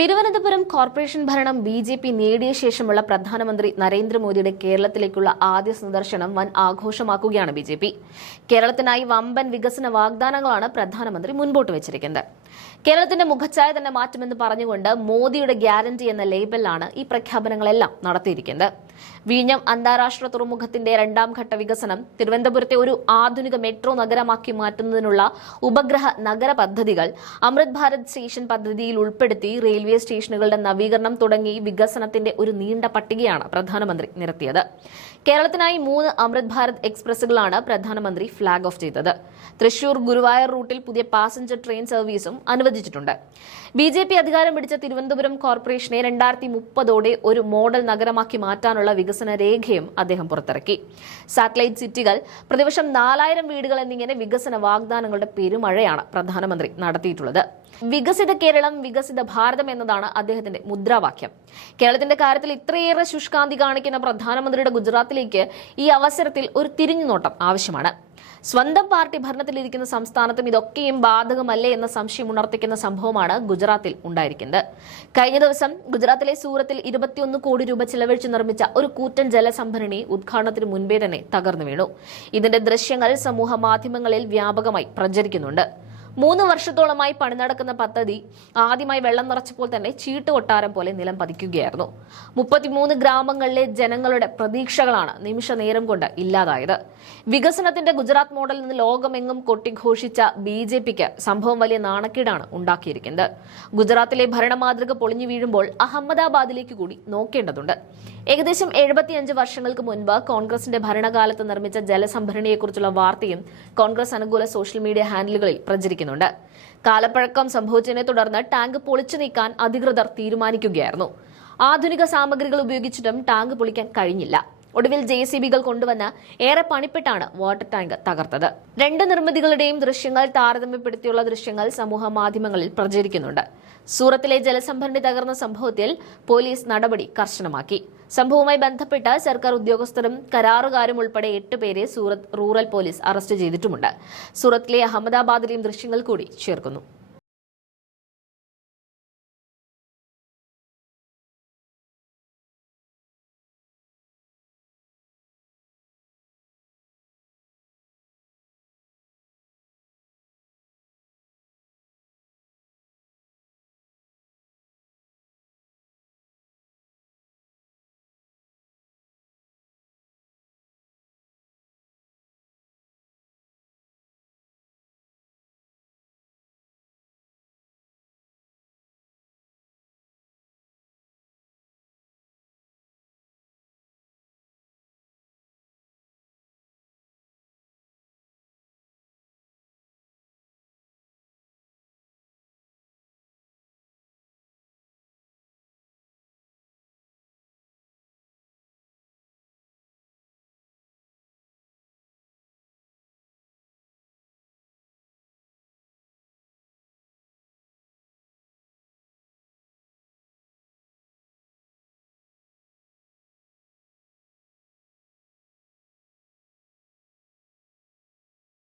Thiruvananthapuram corporation ഭരണം BJP. നേടിയ ശേഷമുള്ള പ്രധാനമന്ത്രി നരേന്ദ്രമോദിയുടെ കേരളത്തിലേക്കുള്ള ആദ്യ സന്ദർശനം വൻ ആഘോഷമാക്കുകയാണ് ബി.ജെ.പി. കേരളത്തിനായി വമ്പൻ വികസന വാഗ്ദാനങ്ങളാണ് പ്രധാനമന്ത്രി മുൻപോട്ട് വെച്ചിരിക്കുന്നത്. കേരളത്തിന്റെ മുഖച്ഛായ തന്നെ മാറ്റുമെന്ന് പറഞ്ഞുകൊണ്ട് മോദിയുടെ ഗ്യാരണ്ടി എന്ന ലേബലിലാണ് ഈ പ്രഖ്യാപനങ്ങളെല്ലാം നടത്തിയിരിക്കുന്നത്. വിഴിഞ്ഞം അന്താരാഷ്ട്ര തുറമുഖത്തിന്റെ രണ്ടാം ഘട്ട വികസനം, തിരുവനന്തപുരത്തെ ഒരു ആധുനിക മെട്രോ നഗരമാക്കി മാറ്റുന്നതിനുള്ള ഉപഗ്രഹ നഗര പദ്ധതികൾ, അമൃത് ഭാരത് സ്റ്റേഷൻ പദ്ധതിയിൽ ഉൾപ്പെടുത്തി റെയിൽവേ സ്റ്റേഷനുകളുടെ നവീകരണം തുടങ്ങി വികസനത്തിന്റെ ഒരു നീണ്ട പട്ടികയാണ് പ്രധാനമന്ത്രി നിരത്തിയത്. കേരളത്തിനായി 3 അമൃത് ഭാരത് എക്സ്പ്രസുകളാണ് പ്രധാനമന്ത്രി ഫ്ളാഗ് ഓഫ് ചെയ്തത്. തൃശൂർ ഗുരുവായൂർ റൂട്ടിൽ പുതിയ പാസഞ്ചർ ട്രെയിൻ സർവീസും അനുവദിച്ചിട്ടുണ്ട്. ബി.ജെ.പി. അധികാരം പിടിച്ച തിരുവനന്തപുരം കോർപ്പറേഷനെ 2030ഓടെ ഒരു മോഡൽ നഗരമാക്കി മാറ്റാനുള്ള വികസന രേഖയും അദ്ദേഹം പുറത്തിറക്കി. സാറ്റലൈറ്റ് സിറ്റികൾ, പ്രതിവർഷം 4000 വീടുകൾ എന്നിങ്ങനെ വികസന വാഗ്ദാനങ്ങളുടെ പെരുമഴയാണ് പ്രധാനമന്ത്രി നടത്തിയിട്ടുള്ളത്. വികസിത കേരളം, വികസിത ഭാരതം എന്നതാണ് അദ്ദേഹത്തിന്റെ മുദ്രാവാക്യം. കേരളത്തിന്റെ കാര്യത്തിൽ ഇത്രയേറെ ശുഷ്കാന്തി കാണിക്കുന്ന പ്രധാനമന്ത്രിയുടെ ഗുജറാത്തിലേക്ക് ഈ അവസരത്തിൽ ഒരു തിരിഞ്ഞുനോട്ടം ആവശ്യമാണ്. സ്വന്തം പാർട്ടി ഭരണത്തിലിരിക്കുന്ന സംസ്ഥാനത്തും ഇതൊക്കെയും ബാധകമല്ലേ എന്ന സംശയം ഉണർത്തിക്കുന്ന സംഭവമാണ് ഗുജറാത്തിൽ ഉണ്ടായിരിക്കുന്നത്. കഴിഞ്ഞ ദിവസം ഗുജറാത്തിലെ സൂറത്തിൽ 21 കോടി രൂപ ചെലവഴിച്ച് നിർമ്മിച്ച ഒരു കൂറ്റൻ ജലസംഭരണി ഉദ്ഘാടനത്തിന് മുൻപേ തന്നെ തകർന്നു വീണു. ഇതിന്റെ ദൃശ്യങ്ങൾ സമൂഹ മാധ്യമങ്ങളിൽ വ്യാപകമായി പ്രചരിക്കുന്നുണ്ട്. 3 വർഷത്തോളമായി പണി നടക്കുന്ന പദ്ധതി ആദ്യമായി വെള്ളം നിറച്ചപ്പോൾ തന്നെ ചീട്ടുകൊട്ടാരം പോലെ നിലം പതിക്കുകയായിരുന്നു. 33 ഗ്രാമങ്ങളിലെ ജനങ്ങളുടെ പ്രതീക്ഷകളാണ് നിമിഷ നേരം കൊണ്ട് ഇല്ലാതായത്. വികസനത്തിന്റെ ഗുജറാത്ത് മോഡലിൽ നിന്ന് ലോകമെങ്ങും കൊട്ടിഘോഷിച്ച ബി.ജെ.പിക്ക് സംഭവം വലിയ നാണക്കേടാണ് ഉണ്ടാക്കിയിരിക്കുന്നത്. ഗുജറാത്തിലെ ഭരണമാതൃക പൊളിഞ്ഞു വീഴുമ്പോൾ അഹമ്മദാബാദിലേക്ക് കൂടി നോക്കേണ്ടതുണ്ട്. ഏകദേശം 75 വർഷങ്ങൾക്ക് മുൻപ് കോൺഗ്രസിന്റെ ഭരണകാലത്ത് നിർമ്മിച്ച ജലസംഭരണിയെക്കുറിച്ചുള്ള വാർത്തയും കോൺഗ്രസ് അനുകൂല സോഷ്യൽ മീഡിയ ഹാൻഡിലുകളിൽ പ്രചരിക്കുന്നുണ്ട്. കാലപ്പഴക്കം സംഭവിച്ചതിനെ തുടർന്ന് ടാങ്ക് പൊളിച്ചു നീക്കാൻ അധികൃതർ തീരുമാനിക്കുകയായിരുന്നു. ആധുനിക സാമഗ്രികൾ ഉപയോഗിച്ചിട്ടും ടാങ്ക് പൊളിക്കാൻ കഴിഞ്ഞില്ല. ഒടുവിൽ JCBകൾ കൊണ്ടുവന്ന് ഏറെ പണിപ്പെട്ടാണ് വാട്ടർ ടാങ്ക് തകർത്തത്. 2 നിർമ്മിതികളുടെയും ദൃശ്യങ്ങൾ താരതമ്യപ്പെടുത്തിയുള്ള ദൃശ്യങ്ങൾ സമൂഹ മാധ്യമങ്ങളിൽ പ്രചരിക്കുന്നുണ്ട്. സൂറത്തിലെ ജലസംഭരണി തകർന്ന സംഭവത്തിൽ പോലീസ് നടപടി കർശനമാക്കി. സംഭവവുമായി ബന്ധപ്പെട്ട് സർക്കാർ ഉദ്യോഗസ്ഥരും കരാറുകാരും ഉൾപ്പെടെ 8 പേരെ സൂറത്ത് റൂറൽ പോലീസ് അറസ്റ്റ് ചെയ്തിട്ടുമുണ്ട്. സൂറത്തിലെ അഹമ്മദാബാദിലെയും ദൃശ്യങ്ങൾ കൂടി ചേർക്കുന്നു.